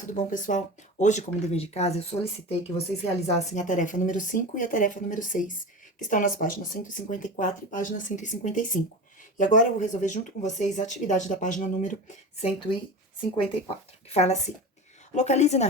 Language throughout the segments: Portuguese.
tudo bom, pessoal? Hoje, como dever de casa, eu solicitei que vocês realizassem a tarefa número 5 e a tarefa número 6, que estão nas páginas 154 e página 155. E agora eu vou resolver junto com vocês a atividade da página número 154, que fala assim: localize na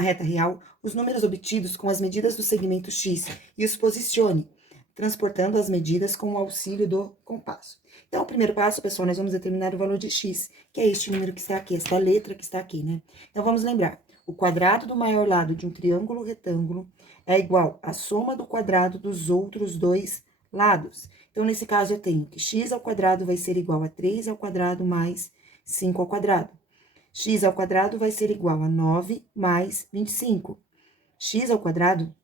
reta real os números obtidos com as medidas do segmento X e os posicione, transportando as medidas com o auxílio do compasso. Então, o primeiro passo, pessoal, nós vamos determinar o valor de x, que é este número que está aqui, esta letra que está aqui, né? Então, vamos lembrar, o quadrado do maior lado de um triângulo retângulo é igual à soma do quadrado dos outros dois lados. Então, nesse caso, eu tenho que x ao quadrado vai ser igual a 3 ao quadrado mais 5 ao quadrado. X ao quadrado vai ser igual a 9 mais 25. X ao quadrado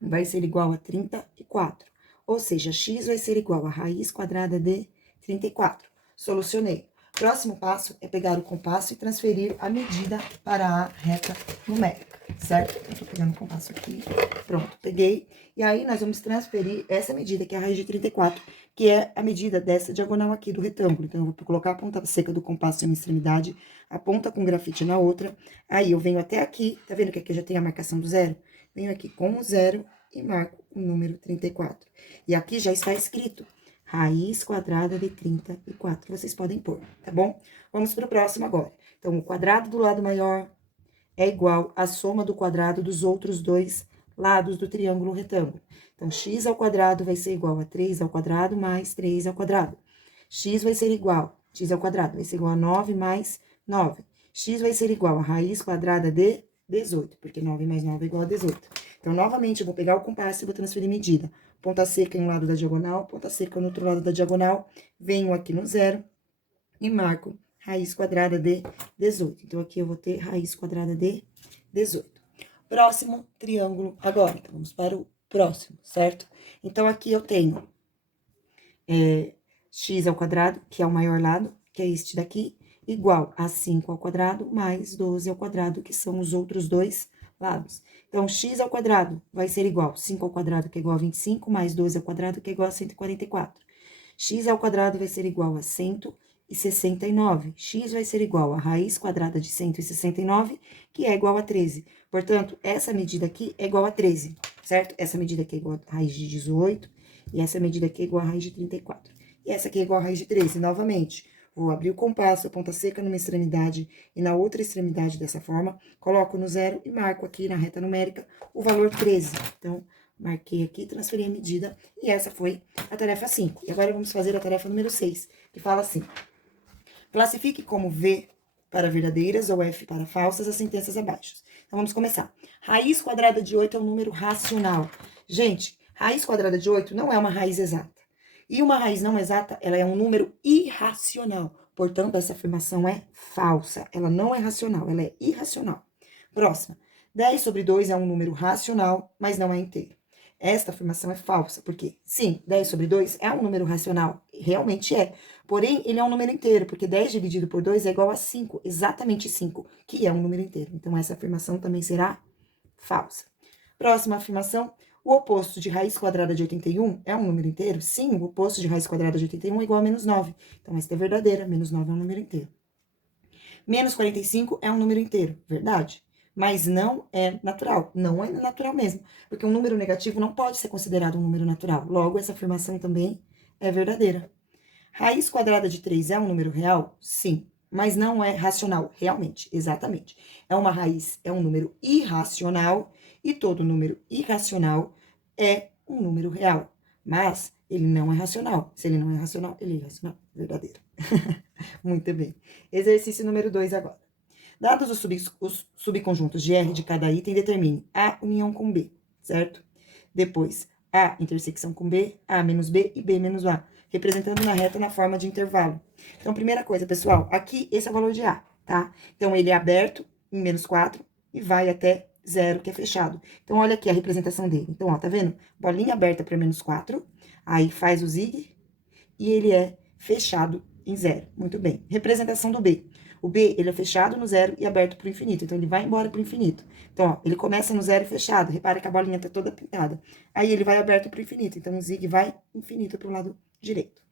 vai ser igual a 34. Ou seja, x vai ser igual a raiz quadrada de 34. Solucionei. Próximo passo é pegar o compasso e transferir a medida para a reta numérica, certo? Eu tô pegando o compasso aqui, pronto, peguei. E aí, nós vamos transferir essa medida, que é a raiz de 34, que é a medida dessa diagonal aqui do retângulo. Então, eu vou colocar a ponta seca do compasso em uma extremidade, a ponta com grafite na outra. Aí, eu venho até aqui, tá vendo que aqui já tem a marcação do zero? Venho aqui com o zero e marco o número 34. E aqui já está escrito raiz quadrada de 34. Vocês podem pôr, tá bom? Vamos para o próximo agora. Então, o quadrado do lado maior é igual à soma do quadrado dos outros dois lados do triângulo retângulo. Então, x ao quadrado vai ser igual a 3 ao quadrado mais 3 ao quadrado. X vai ser igual, x ao quadrado vai ser igual a 9 mais 9. X vai ser igual a raiz quadrada de 18, porque 9 mais 9 é igual a 18. Então, novamente, eu vou pegar o compasso e vou transferir medida. Ponta seca em um lado da diagonal, ponta seca no outro lado da diagonal. Venho aqui no zero e marco raiz quadrada de 18. Então, aqui eu vou ter raiz quadrada de 18. Próximo triângulo agora. Então, vamos para o próximo, certo? Então, aqui eu tenho x ao quadrado, que é o maior lado, que é este daqui, igual a 5 ao quadrado mais 12 ao quadrado, que são os outros dois lados. Então, x ao quadrado vai ser igual a 5 ao quadrado, que é igual a 25, mais 12 ao quadrado, que é igual a 144. X ao quadrado vai ser igual a 169. X vai ser igual a raiz quadrada de 169, que é igual a 13. Portanto, essa medida aqui é igual a 13, certo? Essa medida aqui é igual a raiz de 18, e essa medida aqui é igual a raiz de 34. E essa aqui é igual a raiz de 13. Novamente, vou abrir o compasso, a ponta seca numa extremidade e na outra extremidade dessa forma, coloco no zero e marco aqui na reta numérica o valor 13. Então, marquei aqui, transferi a medida, e essa foi a tarefa 5. E agora, vamos fazer a tarefa número 6, que fala assim: classifique como V para verdadeiras ou F para falsas as sentenças abaixo. Então, vamos começar. Raiz quadrada de 8 é um número racional. Gente, raiz quadrada de 8 não é uma raiz exata. E uma raiz não exata, ela é um número irracional. Portanto, essa afirmação é falsa. Ela não é racional, ela é irracional. Próxima. 10 sobre 2 é um número racional, mas não é inteiro. Esta afirmação é falsa, porque, sim, 10 sobre 2 é um número racional, realmente é. Porém, ele é um número inteiro, porque 10 dividido por 2 é igual a 5, exatamente 5, que é um número inteiro. Então, essa afirmação também será falsa. Próxima afirmação: o oposto de raiz quadrada de 81 é um número inteiro? Sim, o oposto de raiz quadrada de 81 é igual a menos 9. Então, esta é verdadeira, menos 9 é um número inteiro. Menos 45 é um número inteiro, verdade? Mas não é natural, não é natural mesmo, porque um número negativo não pode ser considerado um número natural. Logo, essa afirmação também é verdadeira. Raiz quadrada de 3 é um número real? Sim, mas não é racional, realmente, exatamente. É uma raiz, é um número irracional, e todo número irracional é um número real. Mas ele não é racional. Se ele não é racional, ele é irracional, verdadeiro. Muito bem. Exercício número 2 agora. Dados os subconjuntos de R de cada item, determine A união com B, certo? Depois, A intersecção com B, A menos B e B menos A, representando na reta na forma de intervalo. Então, primeira coisa, pessoal, aqui esse é o valor de A, tá? Então, ele é aberto em menos 4 e vai até 0, que é fechado. Então, olha aqui a representação dele. Então, ó, tá vendo? Bolinha aberta para menos 4, aí faz o zig e ele é fechado em 0. Muito bem. Representação do B. O B, ele é fechado no 0 e aberto para o infinito. Então, ele vai embora para o infinito. Então, ó, ele começa no 0 e fechado. Repara que a bolinha tá toda pintada. Aí, ele vai aberto para o infinito. Então, o zig vai infinito para o lado direito.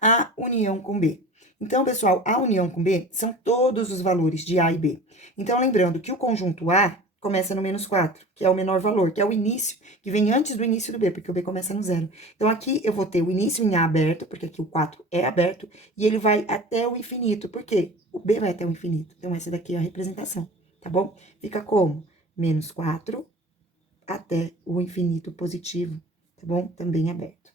A união com B. Então, pessoal, a união com B são todos os valores de A e B. Então, lembrando que o conjunto A começa no menos 4, que é o menor valor, que é o início, que vem antes do início do B, porque o B começa no 0. Então, aqui eu vou ter o início em A aberto, porque aqui o 4 é aberto, e ele vai até o infinito. Por quê? O B vai até o infinito. Então, essa daqui é a representação, tá bom? Fica como? Menos 4 até o infinito positivo, tá bom? Também aberto.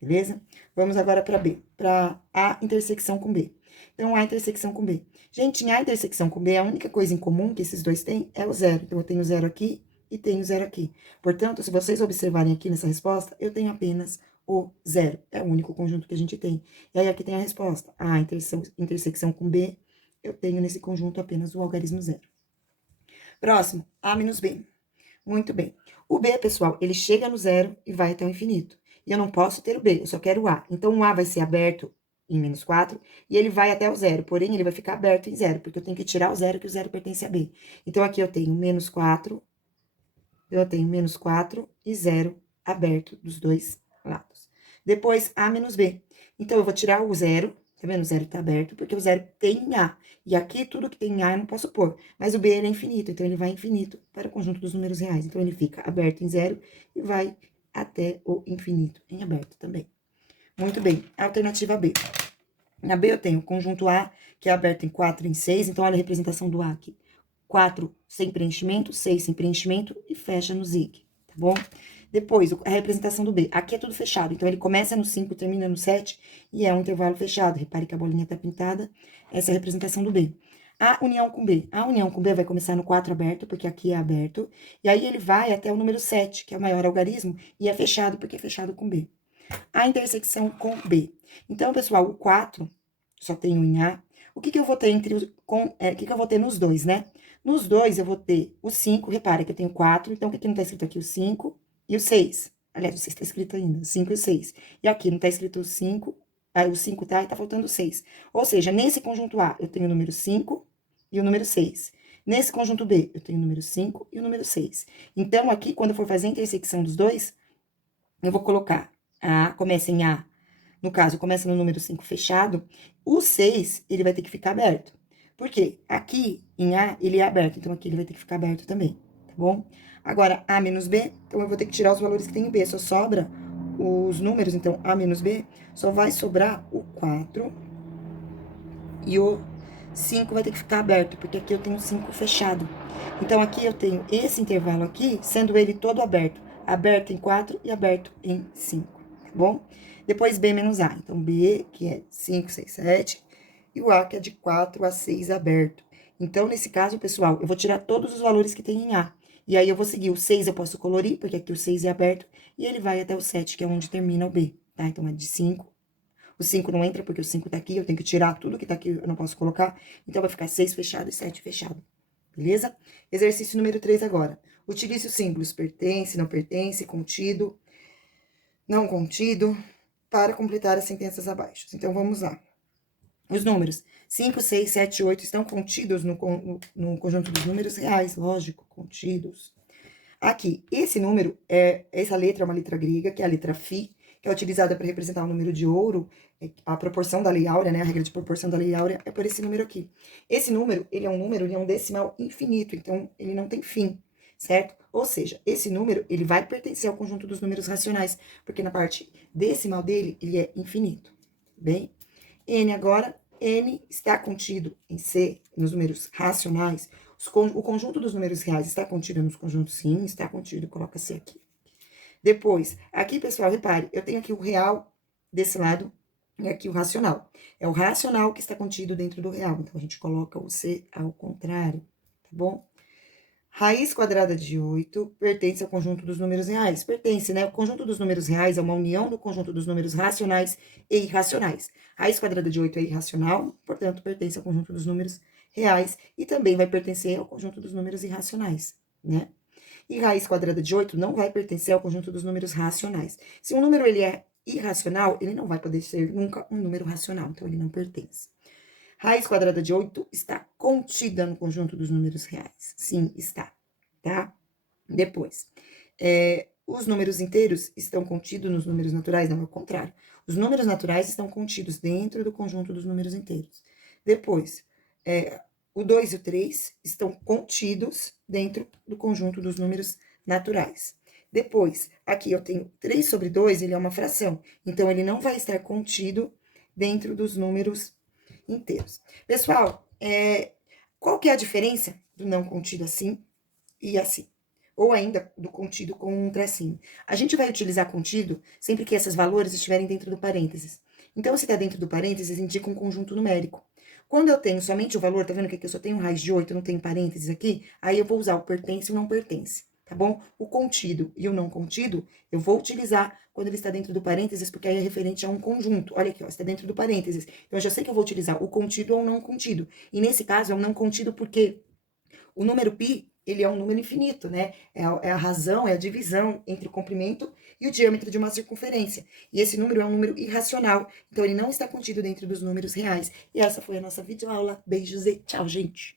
Beleza? Vamos agora para B, para A intersecção com B. Então, A intersecção com B. Gente, em A intersecção com B, a única coisa em comum que esses dois têm é o zero. Então, eu tenho zero aqui e tenho zero aqui. Portanto, se vocês observarem aqui nessa resposta, eu tenho apenas o zero. É o único conjunto que a gente tem. E aí, aqui tem a resposta. A intersecção com B, eu tenho nesse conjunto apenas o algarismo zero. Próximo, A menos B. Muito bem. O B, pessoal, ele chega no zero e vai até o infinito. E eu não posso ter o B, eu só quero o A. Então, o A vai ser aberto em menos 4 e ele vai até o zero. Porém, ele vai ficar aberto em zero, porque eu tenho que tirar o zero, que o zero pertence a B. Então, aqui eu tenho menos 4, eu tenho menos 4 e zero aberto dos dois lados. Depois, A menos B. Então, eu vou tirar o zero, tá vendo? O zero tá aberto, porque o zero tem em A. E aqui, tudo que tem em A eu não posso pôr. Mas o B, ele é infinito, então ele vai infinito para o conjunto dos números reais. Então, ele fica aberto em zero e vai até o infinito em aberto também. Muito bem. Alternativa B. Na B, eu tenho o conjunto A, que é aberto em 4 e em 6. Então, olha a representação do A aqui. 4 sem preenchimento, 6 sem preenchimento e fecha no zig, tá bom? Depois, a representação do B. Aqui é tudo fechado, então ele começa no 5 e termina no 7 e é um intervalo fechado. Repare que a bolinha tá pintada. Essa é a representação do B. A união com B. A união com B vai começar no 4 aberto, porque aqui é aberto. E aí ele vai até o número 7, que é o maior algarismo, e é fechado, porque é fechado com B. A intersecção com B. Então, pessoal, o 4 só tenho em A. O que que eu vou ter entre os, o que que eu vou ter nos dois, né? Nos dois, eu vou ter o 5, repara que eu tenho 4, então, o que que não tá escrito aqui? O 5 e o 6. Aliás, o 6 tá escrito ainda, o 5 e o 6. E aqui não tá escrito o 5, aí o 5 tá e tá faltando o 6. Ou seja, nesse conjunto A, eu tenho o número 5 e o número 6. Nesse conjunto B, eu tenho o número 5 e o número 6. Então, aqui, quando eu for fazer a intersecção dos dois, eu vou colocar A, começa em A, no caso, começa no número 5 fechado, o 6, ele vai ter que ficar aberto. Por quê? Aqui, em A, ele é aberto, então aqui ele vai ter que ficar aberto também, tá bom? Agora, A menos B, então eu vou ter que tirar os valores que tem em B, só sobra os números, então, A menos B, só vai sobrar o 4 e o 5 vai ter que ficar aberto, porque aqui eu tenho 5 fechado. Então, aqui eu tenho esse intervalo aqui, sendo ele todo aberto. Aberto em 4 e aberto em 5, tá bom? Depois, B menos A. Então, B, que é 5, 6, 7, e o A, que é de 4 a 6 aberto. Então, nesse caso, pessoal, eu vou tirar todos os valores que tem em A. E aí, eu vou seguir o 6, eu posso colorir, porque aqui o 6 é aberto, e ele vai até o 7, que é onde termina o B, tá? Então, é de 5. O 5 não entra, porque o 5 tá aqui, eu tenho que tirar tudo que tá aqui, eu não posso colocar. Então, vai ficar 6 fechado e 7 fechado. Beleza? Exercício número 3 agora. Utilize os símbolos pertence, não pertence, contido, não contido, para completar as sentenças abaixo. Então, vamos lá. Os números 5, 6, 7 e 8 estão contidos no conjunto dos números reais, lógico, contidos. Aqui, esse número, essa letra é uma letra grega, que é a letra Φ, que é utilizada para representar o número de ouro, a proporção da lei áurea, né? A regra de proporção da lei áurea é por esse número aqui. Esse número, ele é um decimal infinito, então ele não tem fim, certo? Ou seja, esse número, ele vai pertencer ao conjunto dos números racionais, porque na parte decimal dele, ele é infinito, bem? N agora, N está contido em C, nos números racionais. O conjunto dos números reais está contido nos conjuntos? Sim, está contido, coloca C aqui. Depois, aqui, pessoal, repare, eu tenho aqui o real desse lado e aqui o racional. É o racional que está contido dentro do real, então a gente coloca o C ao contrário, tá bom? Raiz quadrada de 8 pertence ao conjunto dos números reais. Pertence, né? O conjunto dos números reais é uma união do conjunto dos números racionais e irracionais. Raiz quadrada de 8 é irracional, portanto, pertence ao conjunto dos números reais e também vai pertencer ao conjunto dos números irracionais, né? E raiz quadrada de 8 não vai pertencer ao conjunto dos números racionais. Se um número ele é irracional, ele não vai poder ser nunca um número racional, então ele não pertence. Raiz quadrada de 8 está contida no conjunto dos números reais. Sim, está, tá? Depois, Os números inteiros estão contidos nos números naturais? Não, é o contrário. Os números naturais estão contidos dentro do conjunto dos números inteiros. Depois, o 2 e o 3 estão contidos dentro do conjunto dos números naturais. Depois, aqui eu tenho 3 sobre 2, ele é uma fração. Então, ele não vai estar contido dentro dos números inteiros. Pessoal, qual que é a diferença do não contido assim e assim? Ou ainda do contido com um tracinho. A gente vai utilizar contido sempre que esses valores estiverem dentro do parênteses. Então, se está dentro do parênteses, indica um conjunto numérico. Quando eu tenho somente o valor, tá vendo que aqui eu só tenho raiz de 8, não tem parênteses aqui? Aí eu vou usar o pertence e o não pertence, tá bom? O contido e o não contido, eu vou utilizar quando ele está dentro do parênteses, porque aí é referente a um conjunto. Olha aqui, ó, está dentro do parênteses. Então, eu já sei que eu vou utilizar o contido ou o não contido. E nesse caso, é o não contido porque o número π, ele é um número infinito, né? É a razão, é a divisão entre o comprimento e o diâmetro de uma circunferência. E esse número é um número irracional, então ele não está contido dentro dos números reais. E essa foi a nossa videoaula. Beijos e tchau, gente!